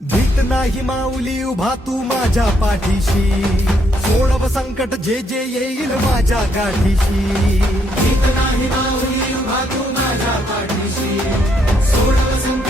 भीत नाही माऊली उभा तू माझ्या पाठीशी, सोडव संकट जे जे येईल माझ्या गाठीशी. भीत नाही माऊली उभा तू माझ्या पाठीशी, सोडव संकट